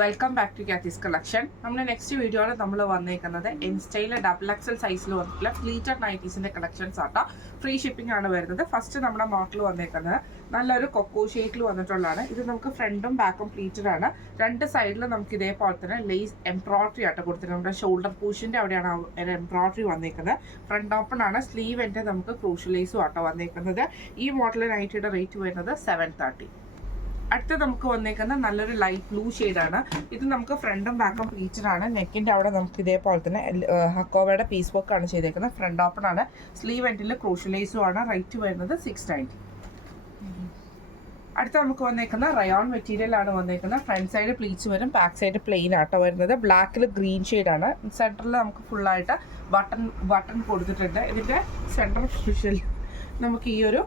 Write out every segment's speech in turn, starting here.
Welcome back to Kathy's collection. നമ്മുടെ next വീഡിയോയിൽ നമ്മൾ വന്നേക്കുന്നത് എൻ സ്റ്റൈലിലെ XXL സൈസിൽ വന്നിട്ടുള്ള ഫ്ലീറ്റഡ് നൈറ്റീസിന്റെ കളക്ഷൻസ് ആട്ടോ. ഫ്രീ ഷിപ്പിംഗ് ആണ് വരുന്നത്. ഫസ്റ്റ് നമ്മുടെ മോഡൽ വന്നേക്കുന്നത് നല്ലൊരു കൊക്കോ ഷേപ്പിൽ വന്നിട്ടുള്ളതാണ്. ഇത് നമുക്ക് ഫ്രണ്ടും ബാക്കും പ്ലീറ്റഡ് ആണ്. രണ്ട് സൈഡിലും നമുക്ക് ഇതേപോലെ തന്നെ ലേസ് എംബ്രോയിഡറി ആയിട്ട് കൊടുത്തിട്ടുണ്ട്. നമ്മുടെ ഷോൾഡർ പൂഷിന്റെ അവിടെയാണ് എംബ്രോയിഡറി വന്നേക്കുന്നത്. ഫ്രണ്ട് ഓപ്പൺ ആണ്. സ്ലീവ് എൻ്റെ നമുക്ക് ക്രൂഷ്യൽ ലേസും ആട്ടോ വന്നേക്കുന്നത്. ഈ മോഡൽ നൈറ്റിയുടെ റേറ്റ് വരുന്നത് 730. അടുത്ത നമുക്ക് വന്നേക്കുന്ന നല്ലൊരു ലൈറ്റ് ബ്ലൂ ഷെയ്ഡാണ്. ഇത് നമുക്ക് ഫ്രണ്ടും ബാക്കും പ്ലീറ്റഡ് ആണ്. നെക്കിൻ്റെ അവിടെ നമുക്ക് ഇതേപോലെ തന്നെ ഹക്കോവയുടെ പീസ് വർക്ക് ആണ് ചെയ്തേക്കുന്നത്. ഫ്രണ്ട് ഓപ്പൺ ആണ്. സ്ലീവ് എൻഡിൽ ക്രൂഷ്യൽ ലേസും ആണ്. റേറ്റ് വരുന്നത് 690. അടുത്ത നമുക്ക് വന്നേക്കുന്ന റയോൺ മെറ്റീരിയൽ ആണ് വന്നേക്കുന്നത്. ഫ്രണ്ട് സൈഡ് പ്ലീറ്റ്സ് വരും, ബാക്ക് സൈഡ് പ്ലെയിൻ ആട്ടോ വരുന്നത്. ബ്ലാക്കിൽ ഗ്രീൻ ഷെയ്ഡാണ്. സെൻറ്ററിൽ നമുക്ക് ഫുള്ളായിട്ട് ബട്ടൺ കൊടുത്തിട്ടുണ്ട്. ഇതിൻ്റെ സെൻട്രൽ സ്പെഷ്യൽ നമുക്ക് ഈ ഒരു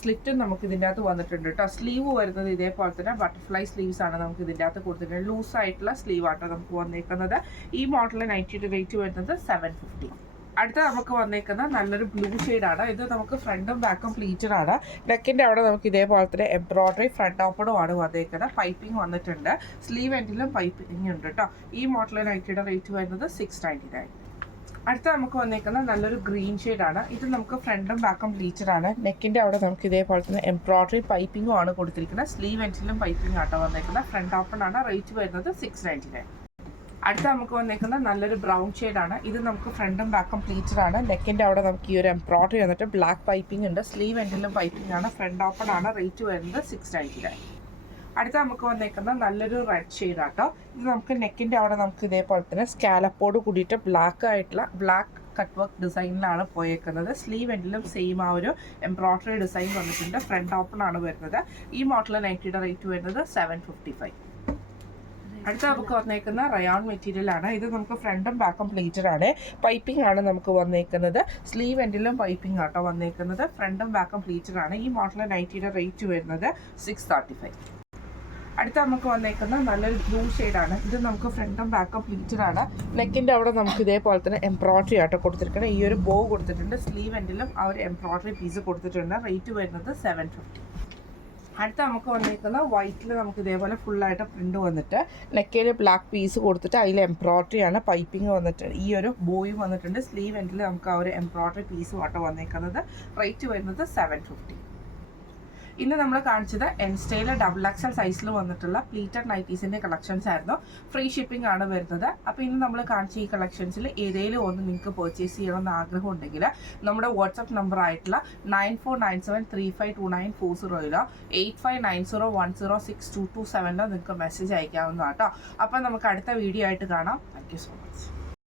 സ്ലിറ്റും നമുക്ക് ഇതിൻ്റെ അകത്ത് വന്നിട്ടുണ്ട് കേട്ടോ. സ്ലീവ് വരുന്നത് ഇതേപോലെ തന്നെ ബട്ടർഫ്ലൈ സ്ലീവ്സ് ആണ് നമുക്ക് ഇതിൻ്റെ അകത്ത് കൊടുത്തിട്ടുണ്ട്. ലൂസ് ആയിട്ടുള്ള സ്ലീവ് ആട്ടോ നമുക്ക് വന്നേക്കുന്നത്. ഈ മോഡലിൽ നൈറ്റിയുടെ റേറ്റ് വരുന്നത് 750. അടുത്ത നമുക്ക് വന്നേക്കുന്ന നല്ലൊരു ബ്ലൂ ഷെയ്ഡാണ്. ഇത് നമുക്ക് ഫ്രണ്ടും ബാക്കും പ്ലീറ്റഡ് ആണ്. നെക്കിൻ്റെ അവിടെ നമുക്ക് ഇതേപോലെ തന്നെ എംബ്രോയിഡറി ഫ്രണ്ട് ഓപ്പണും ആണ് വന്നേക്കുന്നത്. പൈപ്പിംഗ് വന്നിട്ടുണ്ട്. സ്ലീവ് എൻഡിലും പൈപ്പിംഗ് ഉണ്ട് കേട്ടോ. ഈ മോഡലിൽ നൈറ്റിയുടെ റേറ്റ് വരുന്നത് 699. അടുത്ത നമുക്ക് വന്നേക്കുന്ന നല്ലൊരു ഗ്രീൻ ഷെയ്ഡാണ്. ഇത് നമുക്ക് ഫ്രണ്ടും ബാക്കും പ്ലീറ്റഡ് ആണ്. നെക്കിൻ്റെ അവിടെ നമുക്ക് ഇതേപോലെ തന്നെ എംബ്രോയിഡറി പൈപ്പിംഗും ആണ് കൊടുത്തിരിക്കുന്നത്. സ്ലീവ് എൻഡിലും പൈപ്പിംഗ് ആട്ടോ വന്നേക്കുന്നത്. ഫ്രണ്ട് ഓപ്പൺ ആണ്. റേറ്റ് വരുന്നത് 699. അടുത്ത നമുക്ക് വന്നേക്കുന്ന നല്ലൊരു ബ്രൗൺ ഷെയ്ഡാണ്. ഇത് നമുക്ക് ഫ്രണ്ടും ബാക്കും പ്ലീറ്റഡ് ആണ്. നെക്കിൻ്റെ അവിടെ നമുക്ക് ഈ ഒരു എംബ്രോയിഡറി വന്നിട്ട് ബ്ലാക്ക് പൈപ്പിംഗ് ഉണ്ട്. സ്ലീവ് എൻഡിലും പൈപ്പിംഗ് ആണ്. ഫ്രണ്ട് ഓപ്പൺ ആണ്. റേറ്റ് വരുന്നത് 699. അടുത്ത നമുക്ക് വന്നേക്കുന്ന നല്ലൊരു റെഡ് ഷെയ്ഡ് ആട്ടോ. ഇത് നമുക്ക് നെക്കിൻ്റെ അവിടെ നമുക്ക് ഇതേപോലെ തന്നെ സ്കാലപ്പോട് കൂടിയിട്ട് ബ്ലാക്ക് കട്ട് വർക്ക് ഡിസൈനിലാണ് പോയേക്കുന്നത്. സ്ലീവ് എൻഡിലും സെയിം ആ ഒരു എംബ്രോയിഡറി ഡിസൈൻ വന്നിട്ടുണ്ട്. ഫ്രണ്ട് ഓപ്പൺ ആണ് വരുന്നത്. ഈ മോഡൽ നൈറ്റിയുടെ റേറ്റ് വരുന്നത് 755. അടുത്ത നമുക്ക് വന്നേക്കുന്ന റയോൺ മെറ്റീരിയൽ ആണ്. ഇത് നമുക്ക് ഫ്രണ്ടും ബാക്കും പ്ലീറ്റഡ് ആണ്. പൈപ്പിംഗ് ആണ് നമുക്ക് വന്നേക്കുന്നത്. സ്ലീവ് എൻഡിലും പൈപ്പിംഗ് ആട്ടോ വന്നേക്കുന്നത്. ഫ്രണ്ടും ബാക്കും പ്ലീറ്റഡ് ആണ്. ഈ മോഡൽ നൈറ്റിയുടെ റേറ്റ് വരുന്നത് 635. അടുത്ത നമുക്ക് വന്നേക്കുന്ന നല്ലൊരു ബ്ലൂ ഷെയ്ഡാണ്. ഇത് നമുക്ക് ഫ്രണ്ടും ബാക്കും പ്ലീറ്റഡ് ആണ്. നെക്കിൻ്റെ അവിടെ നമുക്ക് ഇതേപോലെ തന്നെ എംബ്രോയിഡറി ആയിട്ട് കൊടുത്തിരിക്കുന്നത്. ഈ ഒരു ബോ കൊടുത്തിട്ടുണ്ട്. സ്ലീവ് എൻഡിലും ആ ഒരു എംബ്രോയിഡറി പീസ് കൊടുത്തിട്ടുണ്ട്. റേറ്റ് വരുന്നത് 750. അടുത്ത നമുക്ക് വന്നിരിക്കുന്ന വൈറ്റിൽ നമുക്ക് ഇതേപോലെ ഫുള്ളായിട്ട് പ്രിൻ്റ് വന്നിട്ട് നെക്കയിൽ ബ്ലാക്ക് പീസ് കൊടുത്തിട്ട് അതിൽ എംബ്രോയിഡറി ആണ്. പൈപ്പിംഗ് വന്നിട്ട് ഈ ഒരു ബോയും വന്നിട്ടുണ്ട്. സ്ലീവ് എൻഡിൽ നമുക്ക് ആ ഒരു എംബ്രോയിഡറി പീസും ആട്ടോ വന്നേക്കുന്നത്. റേറ്റ് വരുന്നത് 750. ഇന്ന് നമ്മൾ കാണിച്ചത് എൻ സ്റ്റൈലിലെ XXL സൈസിൽ വന്നിട്ടുള്ള പ്ലീറ്റഡ് നൈറ്റീസിൻ്റെ കളക്ഷൻസ് ആയിരുന്നു. ഫ്രീ ഷിപ്പിംഗ് ആണ് വരുന്നത്. അപ്പോൾ ഇന്ന് നമ്മൾ കാണിച്ച ഈ കളക്ഷൻസിൽ ഏതെങ്കിലും ഒന്ന് നിങ്ങൾക്ക് പർച്ചേസ് ചെയ്യണമെന്ന് ആഗ്രഹം ഉണ്ടെങ്കിൽ നമ്മുടെ വാട്സപ്പ് നമ്പർ ആയിട്ടുള്ള 9497352940 8590106227 നിങ്ങൾക്ക് മെസ്സേജ് അയക്കാവുന്നതാണ് കേട്ടോ. അപ്പോൾ നമുക്ക് അടുത്ത വീഡിയോ ആയിട്ട് കാണാം. Thank you so much.